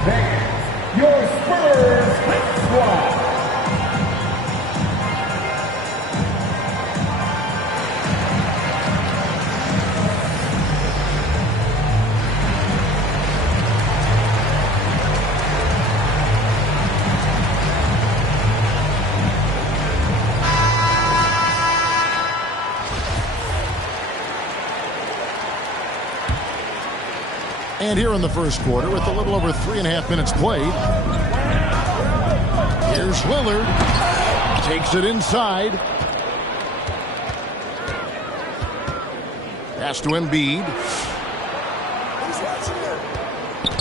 Your Spurs squad. And here in the first quarter, with a little over 3.5 minutes played, here's Lillard. Takes it inside. Pass to Embiid.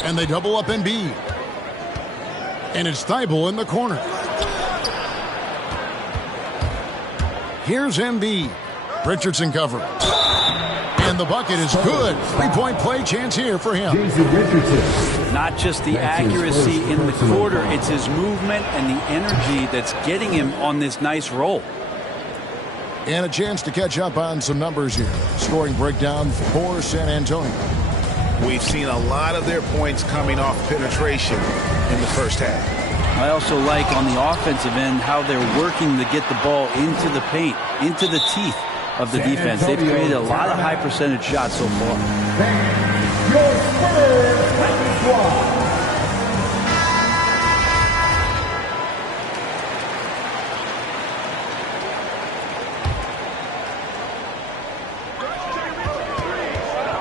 And they double up Embiid. And it's Thibault in the corner. Here's Embiid. Richardson covering. And the bucket is good. Three-point play chance here for him. Not just the accuracy in the quarter, it's his movement and the energy that's getting him on this nice roll. And a chance to catch up on some numbers here. Scoring breakdown for San Antonio. We've seen a lot of their points coming off penetration in the first half. I also like on the offensive end how they're working to get the ball into the paint, into the teeth of the defense. They've created a lot of high percentage shots so far. Your Spurs squad.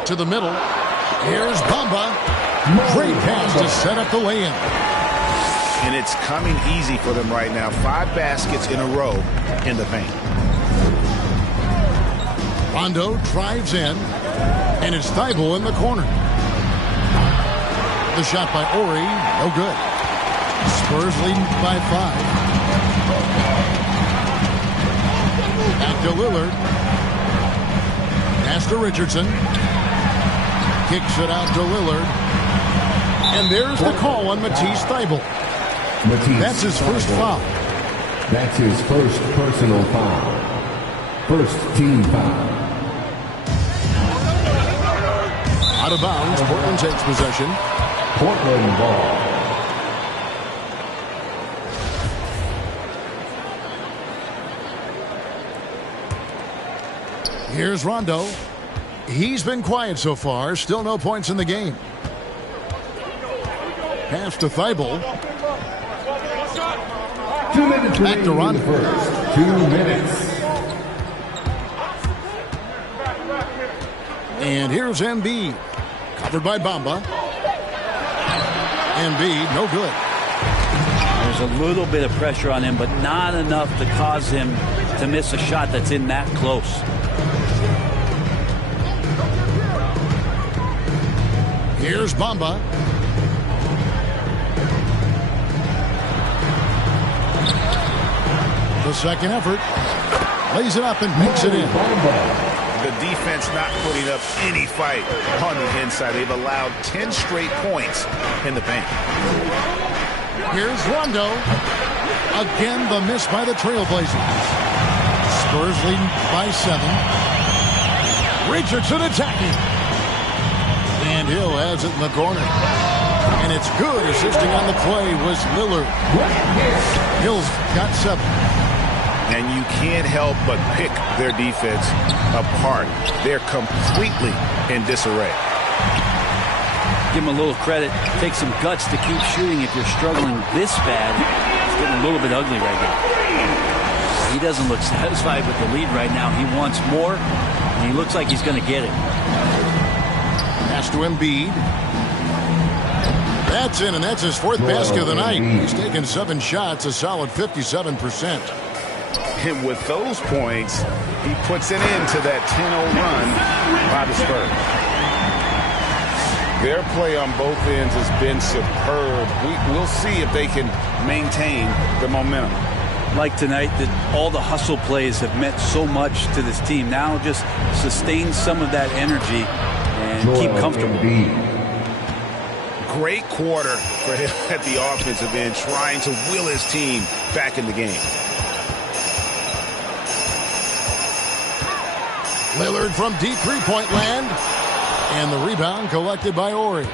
To the middle. Here's Bamba. Great pass to set up the lay-in. And it's coming easy for them right now. 5 baskets in a row in the paint. Rondo drives in, and it's Thibault in the corner. The shot by Ori, no good. Spurs leading by 5. Back to Lillard. Pass to Richardson. Kicks it out to Lillard. And there's the call on Matisse Thibault. That's his first foul. That's his first personal foul. First team foul. Out of bounds, Portland takes possession. Portland ball. Here's Rondo. He's been quiet so far. Still no points in the game. Pass to Thibault. 2 minutes back to Rondo. First. 2 minutes. And here's Embiid. Covered by Bamba. Embiid, no good. There's a little bit of pressure on him, but not enough to cause him to miss a shot that's in that close. Here's Bamba. The second effort. Lays it up and makes it in. The defense not putting up any fight on the inside. They've allowed 10 straight points in the paint. Here's Rondo. Again, the miss by the Trailblazers. Spurs leading by 7. Richardson attacking. And Hill has it in the corner. And it's good. Assisting on the play was Lillard. Hill's got 7. And you can't help but pick their defense apart. They're completely in disarray. Give him a little credit. Take some guts to keep shooting if you're struggling this bad. It's getting a little bit ugly right now. He doesn't look satisfied with the lead right now. He wants more, and he looks like he's going to get it. Pass to Embiid. That's in, and that's his 4th basket of the night. He's taken 7 shots, a solid 57%. And with those points, he puts it into that 10-0 run by the Spurs. Their play on both ends has been superb. We'll see if they can maintain the momentum. Like tonight, that all the hustle plays have meant so much to this team. Now just sustain some of that energy and keep comfortable. Great quarter for him at the offensive end, trying to will his team back in the game. Lillard from deep three-point land. And the rebound collected by Ori.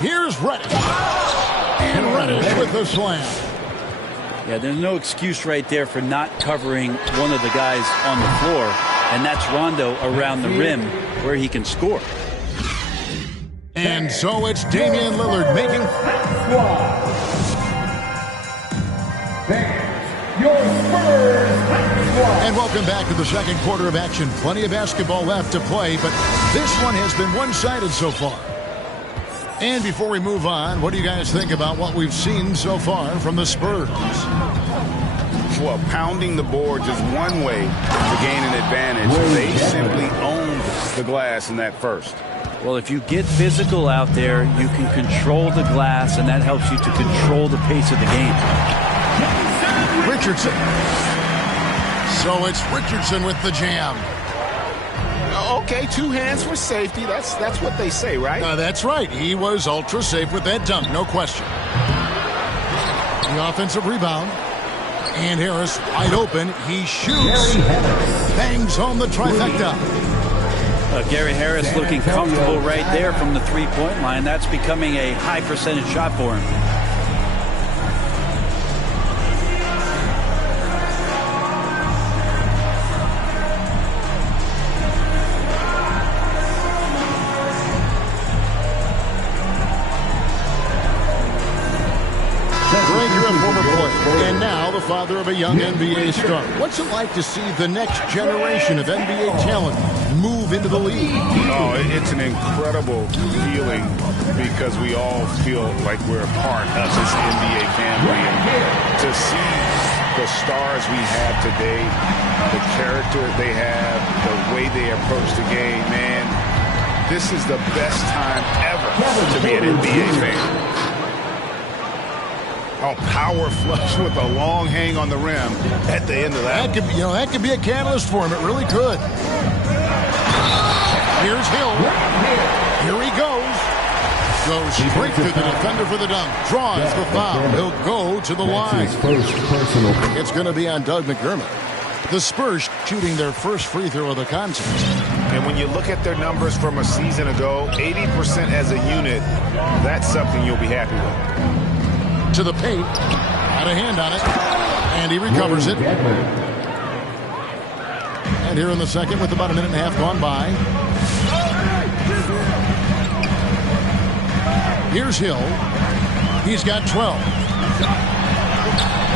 Here's Reddish. And Reddish with the slam. Yeah, there's no excuse right there for not covering one of the guys on the floor, and that's Rondo around the rim where he can score. And so it's Damian Lillard making... Your Spurs And welcome back to the second quarter of action. Plenty of basketball left to play, but this one has been one-sided so far. And before we move on, what do you guys think about what we've seen so far from the Spurs? Well, pounding the boards is one way to gain an advantage. They simply owned the glass in that first. Well, if you get physical out there, you can control the glass, and that helps you to control the pace of the game. Richardson. So it's Richardson with the jam. Okay, 2 hands for safety. That's what they say, right? That's right. He was ultra safe with that dunk, no question. The offensive rebound. And Harris wide open. He shoots. Bangs home the trifecta. Gary Harris looking comfortable right there from the three-point line. That's becoming a high percentage shot for him. And now the father of a young NBA star. What's it like to see the next generation of NBA talent move into the league? Oh, it's an incredible feeling because we all feel like we're a part of this NBA family. And to see the stars we have today, the character they have, the way they approach the game, man, this is the best time ever to be an NBA fan. Oh, power flush with a long hang on the rim at the end of that. That could be a catalyst for him. It really could. Here's Hill. Here he goes. Goes straight to the defender for the dunk. Draws the foul. He'll go to the line. It's going to be on Doug McDermott. The Spurs shooting their first free throw of the contest. And when you look at their numbers from a season ago, 80% as a unit, that's something you'll be happy with. To the paint, had a hand on it, and he recovers it. And here in the second, with about a minute and a half gone by, here's Hill. He's got 12,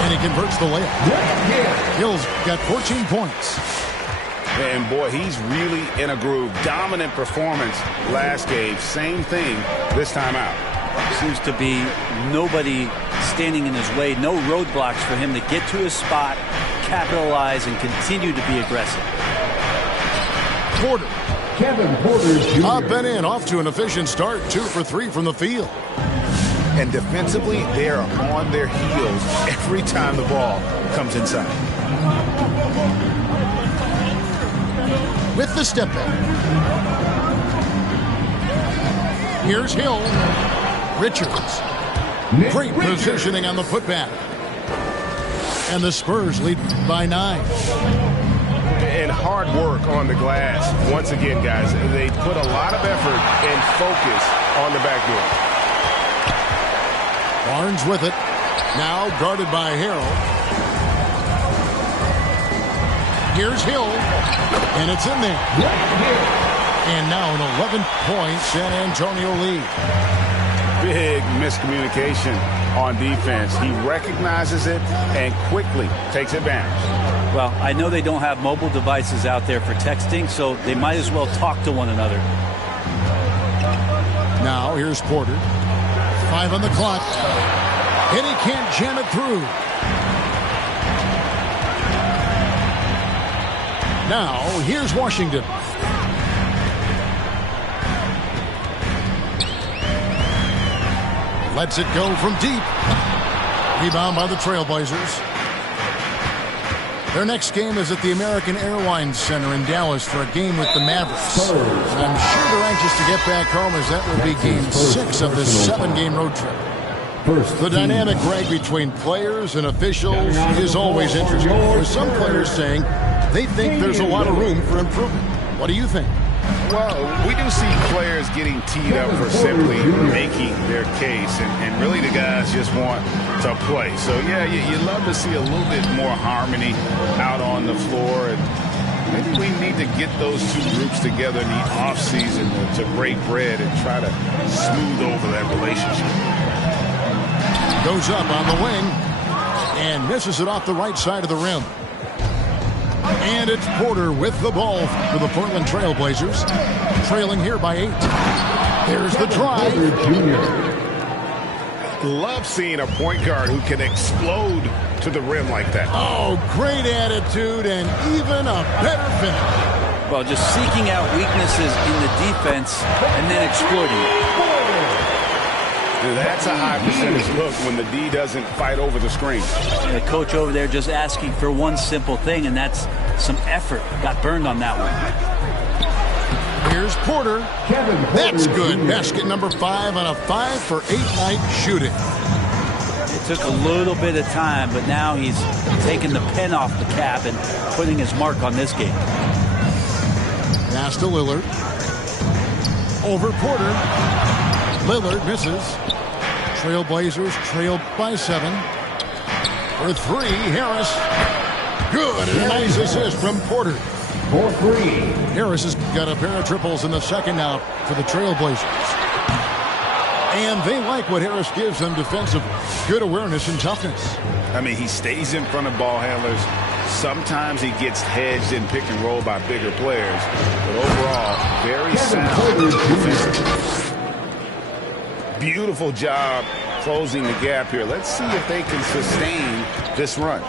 and he converts the layup. Hill's got 14 points. And boy, he's really in a groove. Dominant performance last game. Same thing this time out. Seems to be nobody standing in his way, no roadblocks for him to get to his spot, capitalize, and continue to be aggressive. Porter. Kevin Porter Jr. Up and in, off to an efficient start, 2 for 3 from the field. And defensively, they are on their heels every time the ball comes inside. With the step back. Here's Hill. Richards. Great positioning on the putback. And the Spurs lead by 9. And hard work on the glass. Once again, guys, they put a lot of effort and focus on the backboard. Barnes with it. Now guarded by Harrell. Here's Hill. And it's in there. And now an 11-point San Antonio lead. Big miscommunication on defense. He recognizes it and quickly takes advantage. Well, I know they don't have mobile devices out there for texting, so they might as well talk to one another. Now here's Porter. 5 on the clock. And he can't jam it through. Now here's Washington. Lets it go from deep. Rebound by the Trailblazers. Their next game is at the American Airlines Center in Dallas for a game with the Mavericks. And I'm sure they're anxious to get back home, as that will be game 6 of this 7-game road trip. The dynamic rag between players and officials is always interesting, with some players saying they think there's a lot of room for improvement. What do you think? Well, we do see players getting teed up for simply making their case, and really the guys just want to play. So, yeah, you love to see a little bit more harmony out on the floor, and maybe we need to get those two groups together in the offseason to break bread and try to smooth over that relationship. Goes up on the wing and misses it off the right side of the rim. And it's Porter with the ball for the Portland Trail Blazers, trailing here by 8. There's the drive. Love seeing a point guard who can explode to the rim like that. Oh, great attitude and even a better finish. Well, just seeking out weaknesses in the defense and then exploiting it. That's a high percentage look when the D doesn't fight over the screen. The coach over there just asking for one simple thing, and that's some effort. Got burned on that one. Here's Porter. That's good. Basket number 5 on a 5-for-8 night shooting. It took a little bit of time, but now he's taking the pen off the cap and putting his mark on this game. Pass to Lillard. Over Porter. Lillard misses. Trailblazers trailed by 7. For 3, Harris. Good. And a nice assist from Porter. For 3. Harris has got a pair of triples in the second now for the Trailblazers. And they like what Harris gives them defensive. Good awareness and toughness. I mean, he stays in front of ball handlers. Sometimes he gets hedged in pick and roll by bigger players. But overall, very sound defensively. Beautiful job closing the gap here. Let's see if they can sustain this run.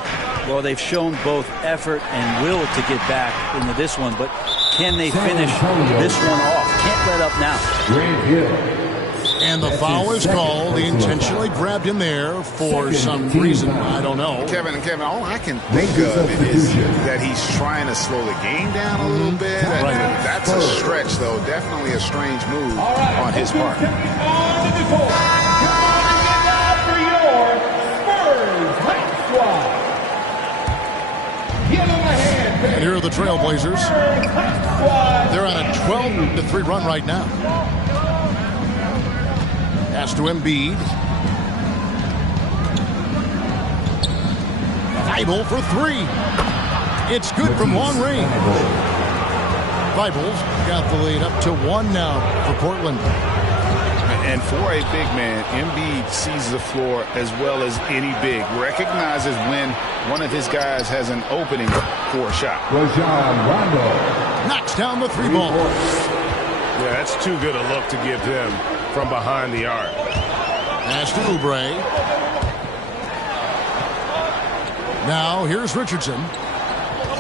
Well, they've shown both effort and will to get back into this one, but can they finish this one off? Can't let up now. And the foul is called. He intentionally grabbed him there for some reason. I don't know. Kevin, all I can think of is that he's trying to slow the game down a little bit. That's a stretch, though. Definitely a strange move on his part. And here are the Trailblazers. They're on a 12-3 run right now. Pass to Embiid. Thibault for 3. It's good from long range. Thibault's got the lead up to 1 now for Portland. And for a big man, Embiid sees the floor as well as any big. Recognizes when one of his guys has an opening for a shot. Knocks down the 3 ball. Yeah, that's too good a look to give him from behind the arc. Pass to Oubre. Now here's Richardson.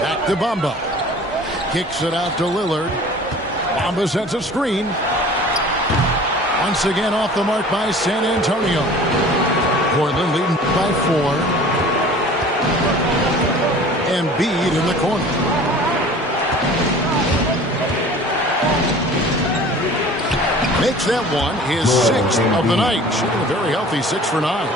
Back to Bamba. Kicks it out to Lillard. Bamba sets a screen. Once again off the mark by San Antonio. Portland leading by 4. Embiid in the corner. Makes that one his 6th of the night. Shooting a very healthy 6 for 9.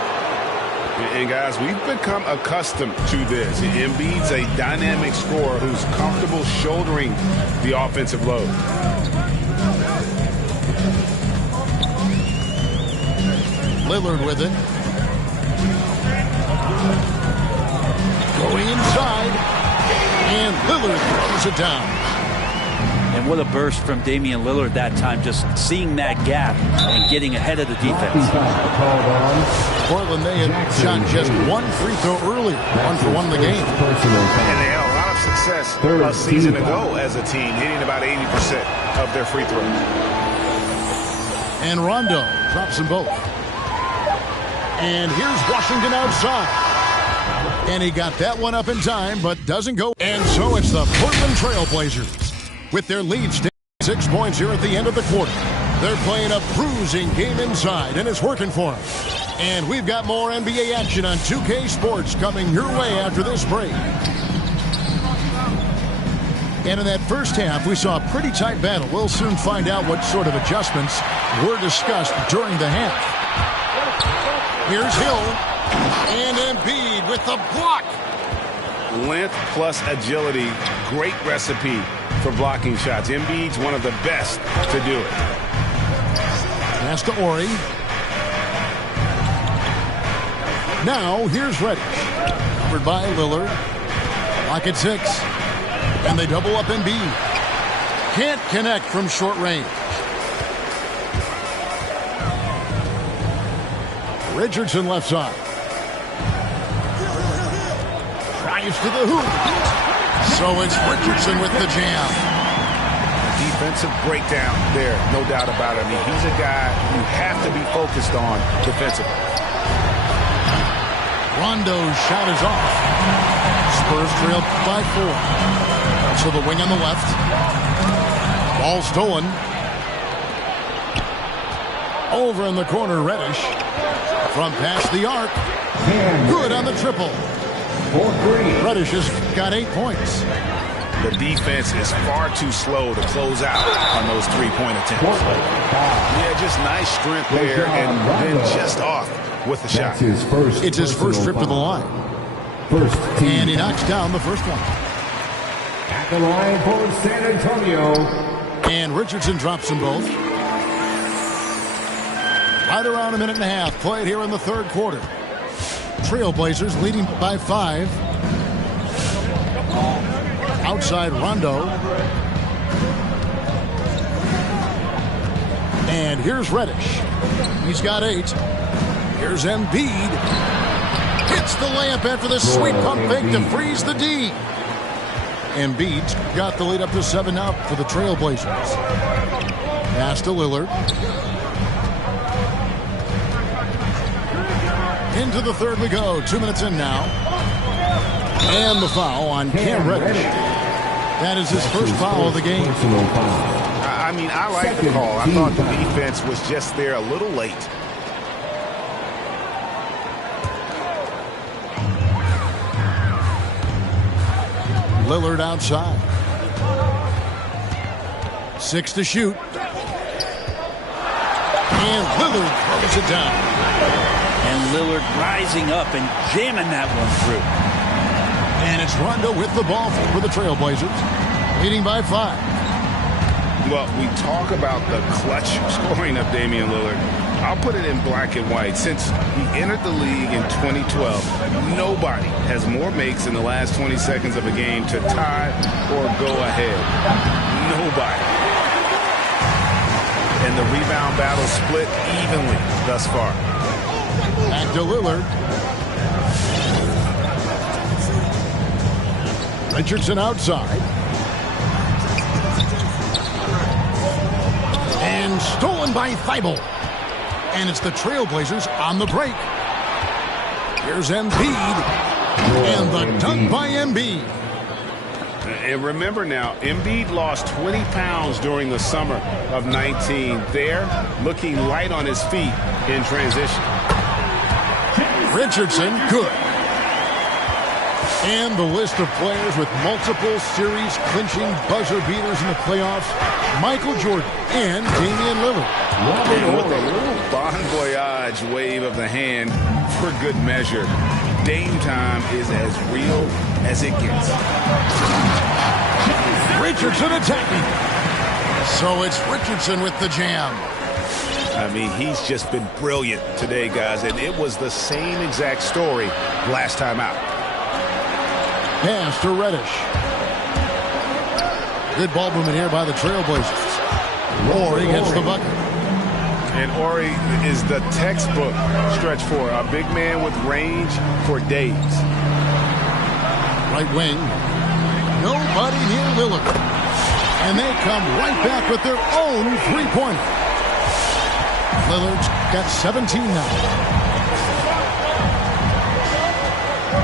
And guys, we've become accustomed to this. Embiid's a dynamic scorer who's comfortable shouldering the offensive load. Lillard with it. Going inside. And Lillard throws it down. And what a burst from Damian Lillard that time, just seeing that gap and getting ahead of the defense. Portland, they had shot just 1 free throw earlier, 1 for 1 in the game. And they had a lot of success a season ago as a team, hitting about 80% of their free throws. And Rondo drops them both. And here's Washington outside. And he got that one up in time, but doesn't go. And so it's the Portland Trailblazers with their lead staying 6 points here at the end of the quarter. They're playing a bruising game inside, and it's working for them. And we've got more NBA action on 2K Sports coming your way after this break. And in that first half, we saw a pretty tight battle. We'll soon find out what sort of adjustments were discussed during the half. Here's Hill. And Embiid with the block. Length plus agility, great recipe for blocking shots. Embiid's one of the best to do it. Pass to Ori. Now here's Reddish. Covered by Lillard. Lock at 6. And they double up Embiid. Can't connect from short range. Richardson left side. Drives to the hoop. So it's Richardson with the jam. Defensive breakdown there, no doubt about it. I mean, he's a guy you have to be focused on defensively. Rondo's shot is off. Spurs trail by 4. So the wing on the left. Ball stolen. Over in the corner, Reddish. From past the arc. Good on the triple. Reddish has got 8 points. The defense is far too slow to close out on those three-point attempts. Yeah, just nice strength there, and then just off with the shot. It's his first trip to the line. And he knocks down the first one. At the line for San Antonio. And Richardson drops them both. Right around a minute and a half played here in the third quarter. Trailblazers leading by 5. Outside Rondo. And here's Reddish. He's got 8. Here's Embiid. Hits the layup after the sweet pump fake to freeze the D. Embiid's got the lead up to 7 now for the Trailblazers. Pass to Lillard. Into the third we go. 2 minutes in now. And the foul on Cam Reddish. That is his first foul of the game. I mean, I like the call. I thought the defense was just there a little late. Lillard outside. 6 to shoot. And Lillard throws it down. And Lillard rising up and jamming that one through. And it's Rondo with the ball for the Trailblazers, leading by 5. Well, we talk about the clutch scoring of Damian Lillard. I'll put it in black and white. Since he entered the league in 2012, nobody has more makes in the last 20 seconds of a game to tie or go ahead. Nobody. And the rebound battle split evenly thus far. Back to Lillard. Richardson outside. And stolen by Thibault. And it's the Trailblazers on the break. Here's Embiid. And the dunk by Embiid. And remember now, Embiid lost 20 pounds during the summer of 19. There, looking light on his feet in transition. Richardson, good. And the list of players with multiple series clinching buzzer beaters in the playoffs: Michael Jordan and Damian Lillard. And with a little bon voyage wave of the hand for good measure, Dame time is as real as it gets. Richardson attacking. So it's Richardson with the jam. I mean, he's just been brilliant today, guys, and it was the same exact story last time out. Pass to Reddish. Good ball movement here by the Trailblazers. Ori gets the bucket. And Ori is the textbook stretch four, a big man with range for days. Right wing. Nobody near Lillard. And they come right back with their own three-pointer. Lillard's got 17 now.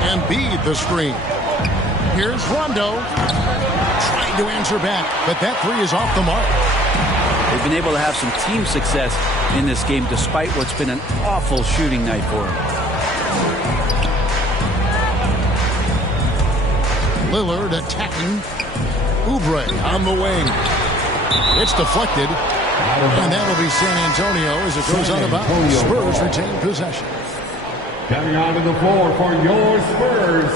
Embiid the screen. Here's Rondo. Trying to answer back, but that three is off the mark. They've been able to have some team success in this game despite what's been an awful shooting night for them. Lillard attacking. Oubre on the wing. It's deflected. And that will be San Antonio as it goes out of bounds. Spurs retain possession. Coming onto the floor for your Spurs,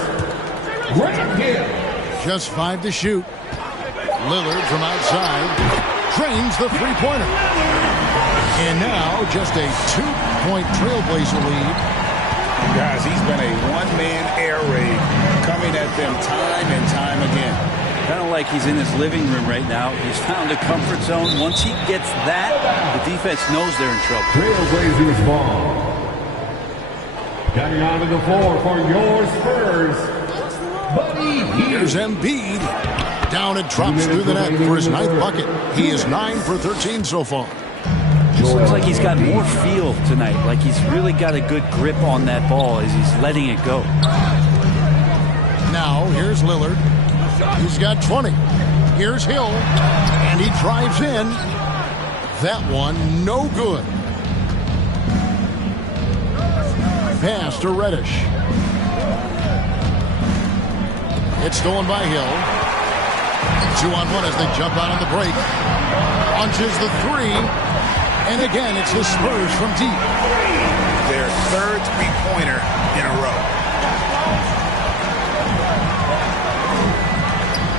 Grant Hill. Just 5 to shoot. Lillard from outside drains the three-pointer. And now just a 2-point Trailblazer lead. Guys, he's been a one-man air raid coming at them time and time again. Kind of like he's in his living room right now. He's found a comfort zone. Once he gets that, the defense knows they're in trouble. Trailblazers ball. Coming onto the floor for your Spurs, Buddy Hield. Here's Embiid. Down and drops through the net for his 9th bucket. He is 9 for 13 so far. Just looks like he's got more feel tonight. Like he's really got a good grip on that ball as he's letting it go. Now, here's Lillard. He's got 20. Here's Hill. And he drives in. That one, no good. Pass to Reddish. It's stolen by Hill. 2-on-1 as they jump out on the break. Launches the three. And again, it's the Spurs from deep. Their third three-pointer in a row.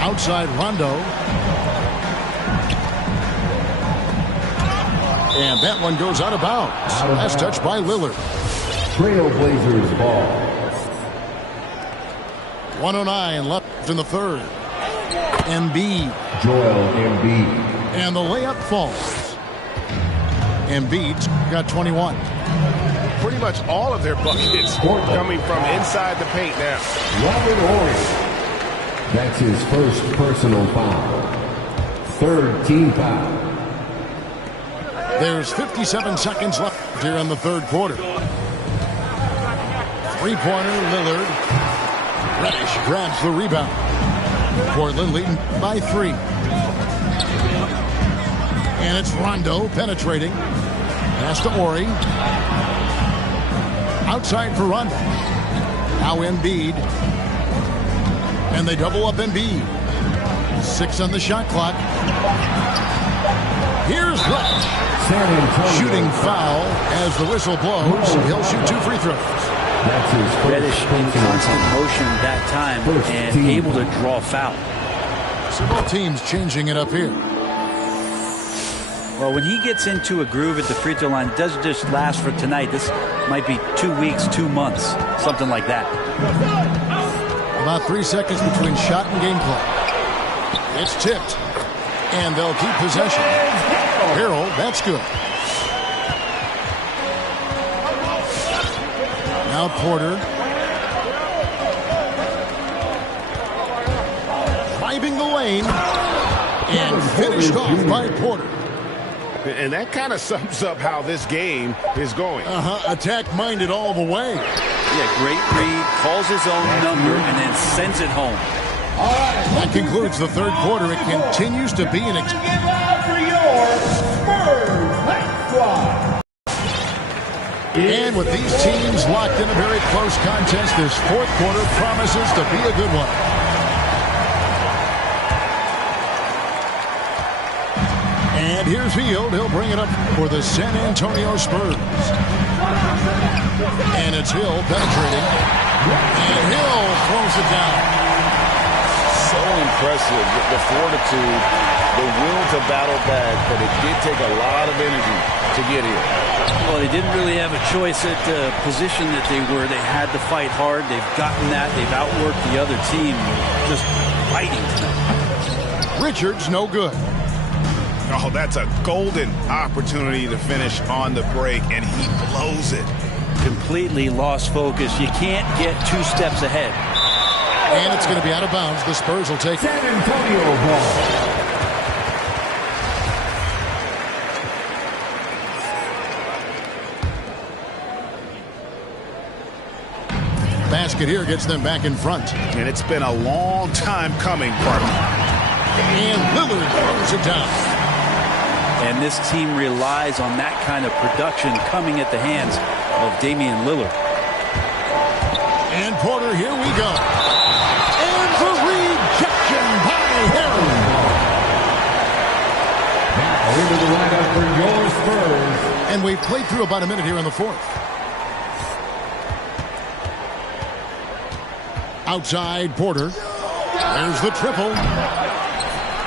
Outside Rondo. And that one goes out of bounds. Last touch by Lillard. Trailblazers ball. 1:09 left in the third. Embiid. Joel Embiid. And the layup falls. Embiid's got 21. Pretty much all of their buckets coming from inside the paint now. Robert Horry. That's his first personal foul. Third team foul. There's 57 seconds left here in the third quarter. Three-pointer, Lillard. Reddish grabs the rebound. Portland leading by 3. And it's Rondo penetrating. Pass to Horry. Outside for Rondo. Now Embiid. And they double up Embiid. 6 on the shot clock. Here's Reddish. Shooting foul as the whistle blows. He'll shoot 2 free throws. That's his first Reddish in constant motion that time and able to draw foul. So both teams changing it up here. Well, when he gets into a groove at the free throw line, it doesn't just last for tonight. This might be 2 weeks, 2 months, something like that. About 3 seconds between shot and game clock. It's tipped. And they'll keep possession. Harrell, that's good. Now Porter. Driving the lane. And finished off by Porter. And that kind of sums up how this game is going. Attack-minded all the way. Yeah, great read, calls his own number, and then sends it home. That concludes the third quarter. It continues to be an And with these teams locked in a very close contest, this fourth quarter promises to be a good one. And here's Hield. He'll bring it up for the San Antonio Spurs. And it's Hill penetrating. And Hill throws it down. So impressive, the fortitude, the will to battle back, but it did take a lot of energy to get here. Well, they didn't really have a choice at the position that they were. They had to fight hard. They've gotten that. They've outworked the other team. Just fighting tonight. Richards, no good. Oh, that's a golden opportunity to finish on the break, and he blows it. Completely lost focus. You can't get 2 steps ahead. And it's going to be out of bounds. The Spurs will take San Antonio ball. Basket here gets them back in front. And it's been a long time coming, partner. And Lillard throws it down. And this team relies on that kind of production coming at the hands of Damian Lillard. And Porter, here we go. And the rejection by Harrell. Now into the lineup for your Spurs. And we've played through about a minute here in the fourth. Outside Porter. There's the triple.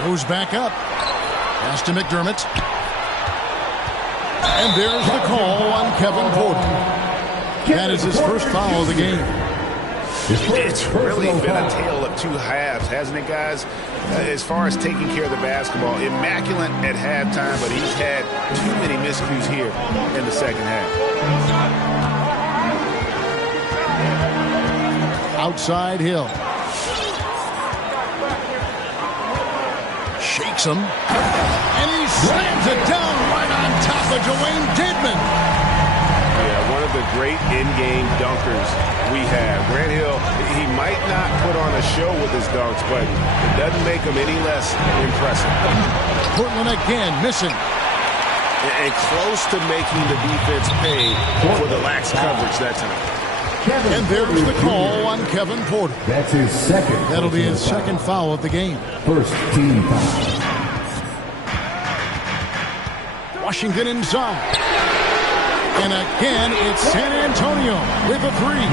Goes back up. Pass to McDermott. And there's the call on Kevin Porter. That is his first foul of the game. It's really been a tale of two halves, hasn't it, guys? As far as taking care of the basketball, immaculate at halftime, but he's had too many miscues here in the second half. Outside Hill. Shakes him. And he slams it down right on top of Dwayne Dedmon. Yeah, one of the great in-game dunkers we have. Grant Hill, he might not put on a show with his dunks, but it doesn't make him any less impressive. Portland again missing. And close to making the defense pay for the lax coverage that time. And there's the call on Kevin Porter. That's his second. That'll be his second foul of the game. First team foul. Washington inside. And again, it's San Antonio with a three.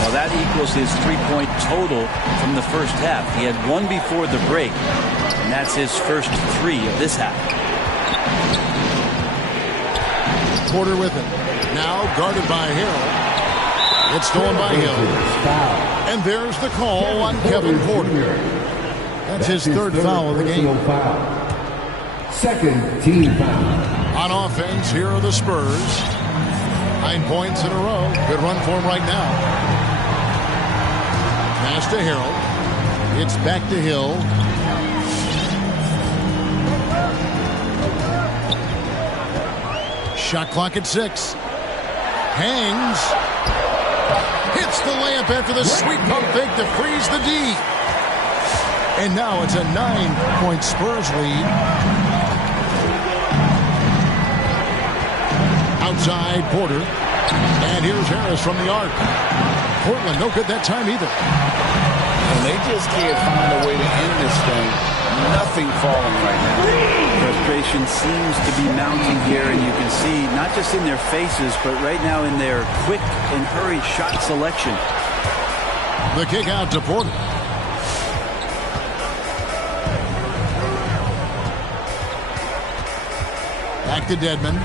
Well, that equals his three-point total from the first half. He had one before the break, and that's his first three of this half. Porter with it. Now guarded by Hill. It's stolen by Hill. And there's the call on Kevin Porter. That's his third foul of the game. Second team foul. On offense, here are the Spurs. 9 points in a row. Good run for him right now. Pass to Hill. It's back to Hill. Shot clock at 6. Hangs. Hits the layup after the sweet pump fake to freeze the D. And now it's a 9-point Spurs lead. Outside Porter. And here's Harris from the arc. Portland no good that time either. And they just can't find a way to end this thing. Nothing falling right now. Frustration seems to be mounting here, and you can see not just in their faces, but right now in their quick and hurried shot selection. The kick out to Porter. Back to Dedmon.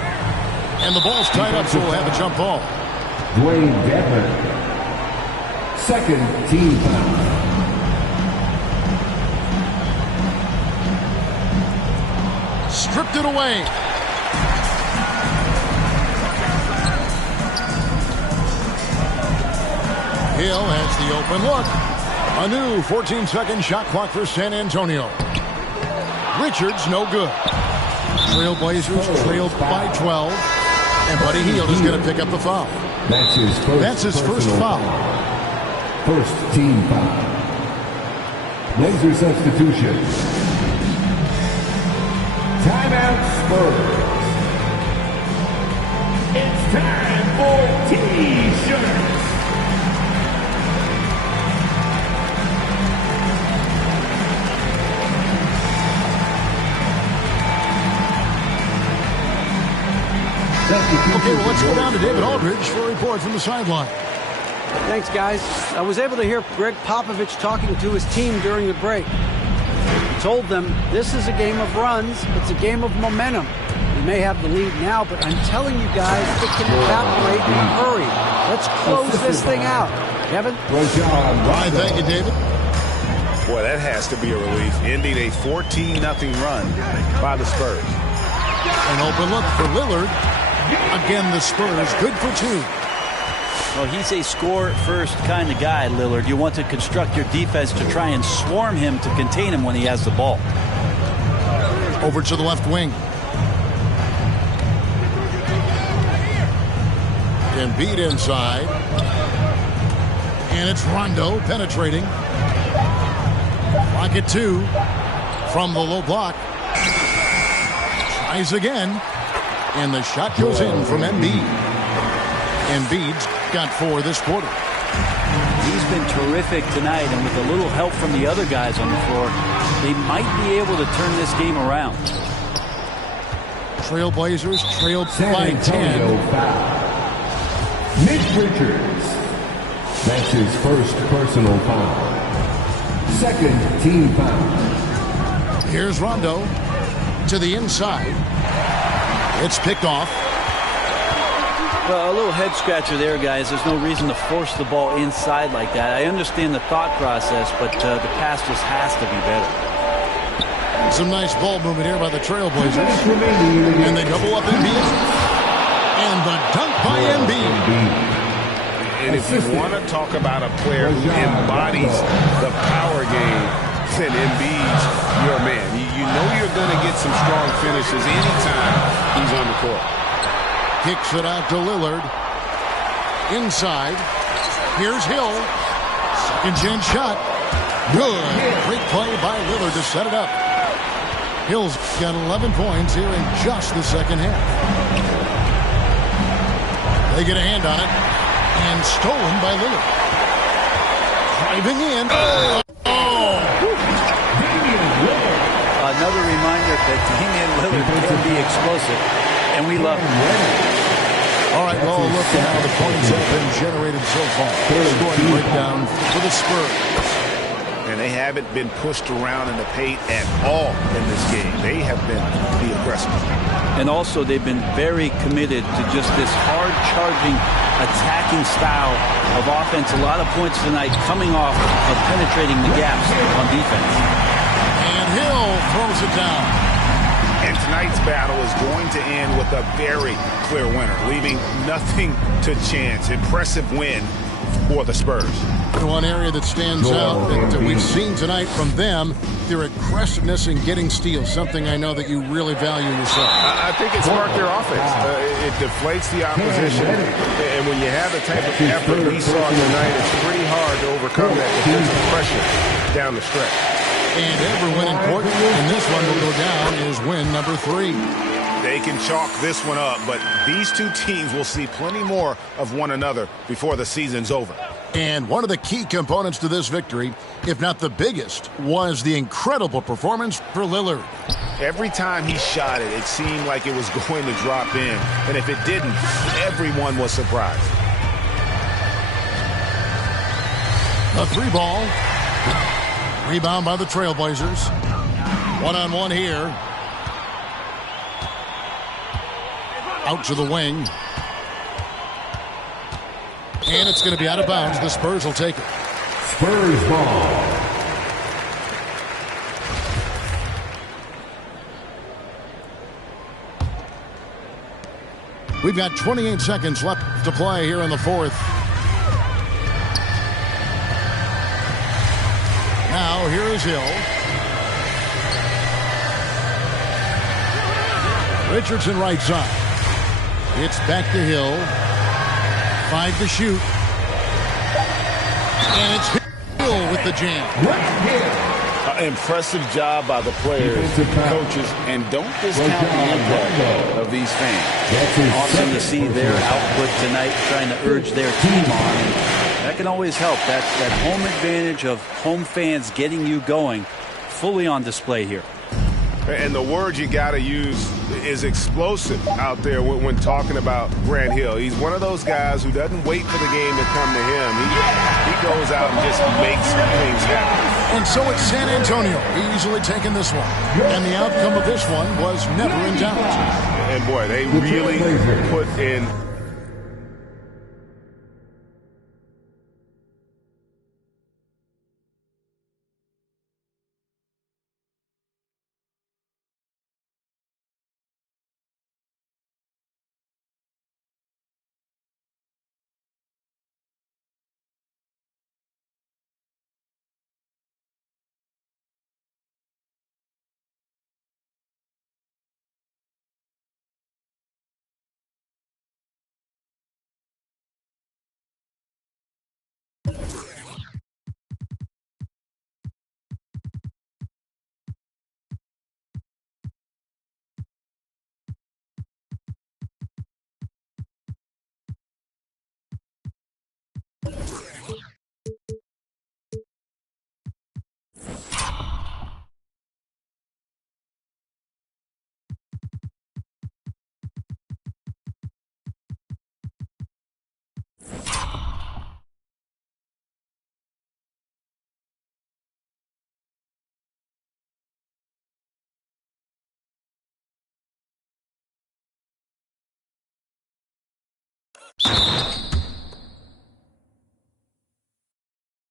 And the ball's tied up, so we'll have a jump ball. Dwayne Dedmon. Second team foul. Stripped it away. Hill has the open look. A new 14-second shot clock for San Antonio. Richards no good. Trailblazers trailed by 12. And Buddy Hield is going to pick up the foul. That's his first foul. First team foul. Blazer substitution. Timeout Spurs. It's time for T-shirts. Okay, well, let's go down to David Aldridge for a report from the sideline. Thanks, guys. I was able to hear Greg Popovich talking to his team during the break. He told them this is a game of runs. It's a game of momentum. We may have the lead now, but I'm telling you guys, it can evaporate in a hurry. Let's close this thing out. Kevin? Right, thank you, David. Boy, that has to be a relief, ending a 14-0 run by the Spurs. An open look for Lillard. Again, the Spurs good for 2. Well, he's a score-first kind of guy, Lillard. You want to construct your defense to try and swarm him to contain him when he has the ball. Over to the left wing. Embiid inside. And it's Rondo penetrating. Clock at 2 from the low block. Tries again. And the shot goes in from Embiid. Embiid's got 4 this quarter. He's been terrific tonight, and with a little help from the other guys on the floor, they might be able to turn this game around. Trailblazers trailed by 10. Mitch Richards. That's his first personal foul. Second team foul. Here's Rondo to the inside. It's picked off. Well, a little head scratcher there, guys. There's no reason to force the ball inside like that. I understand the thought process, but the pass just has to be better. Some nice ball movement here by the Trailblazers. And they double up Embiid. And the dunk by Embiid. And if you want to talk about a player who embodies the power game, then Embiid's your man. You know you're going to get some strong finishes anytime he's on the court. Kicks it out to Lillard. Inside. Here's Hill. Second chance shot. Good. Great play by Lillard to set it up. Hill's got 11 points here in just the second half. They get a hand on it. And stolen by Lillard. Driving in. Oh! Another reminder that Damian Lillard can be explosive, and we love him. All right, well, look at how the points have been generated so far. Scoring breakdown for the Spurs. And they haven't been pushed around in the paint at all in this game. They have been the aggressors. And also, they've been very committed to just this hard-charging, attacking style of offense. A lot of points tonight coming off of penetrating the gaps on defense. And Hill throws it down. And tonight's battle is going to end with a very clear winner, leaving nothing to chance. Impressive win for the Spurs. One area that stands out that we've seen tonight from them, their aggressiveness in getting steals, something I know that you really value yourself. I think it sparked their offense. It deflates the opposition. And when you have the type of effort we saw tonight, it's pretty hard to overcome that defensive pressure down the stretch. And every win important, and this one will go down is win number 3. They can chalk this one up, but these two teams will see plenty more of one another before the season's over. And one of the key components to this victory, if not the biggest, was the incredible performance for Lillard. Every time he shot it, it seemed like it was going to drop in. And if it didn't, everyone was surprised. A 3-ball. Rebound by the Trailblazers. One-on-one here. Out to the wing. And it's going to be out of bounds. The Spurs will take it. Spurs ball. We've got 28 seconds left to play here in the fourth. Now, here is Hill. Richardson right side. It's back to Hill. 5 to shoot. And it's Hill with the jam. Impressive job by the players, coaches, and don't discount the impact of these fans. Awesome to see their output tonight, trying to urge their team on. And that can always help. That home advantage of home fans getting you going, fully on display here. And the word you got to use is explosive out there when talking about Grant Hill. He's one of those guys who doesn't wait for the game to come to him. He goes out and just makes things happen. And so it's San Antonio easily taking this one. And the outcome of this one was never in doubt. And boy, they really put in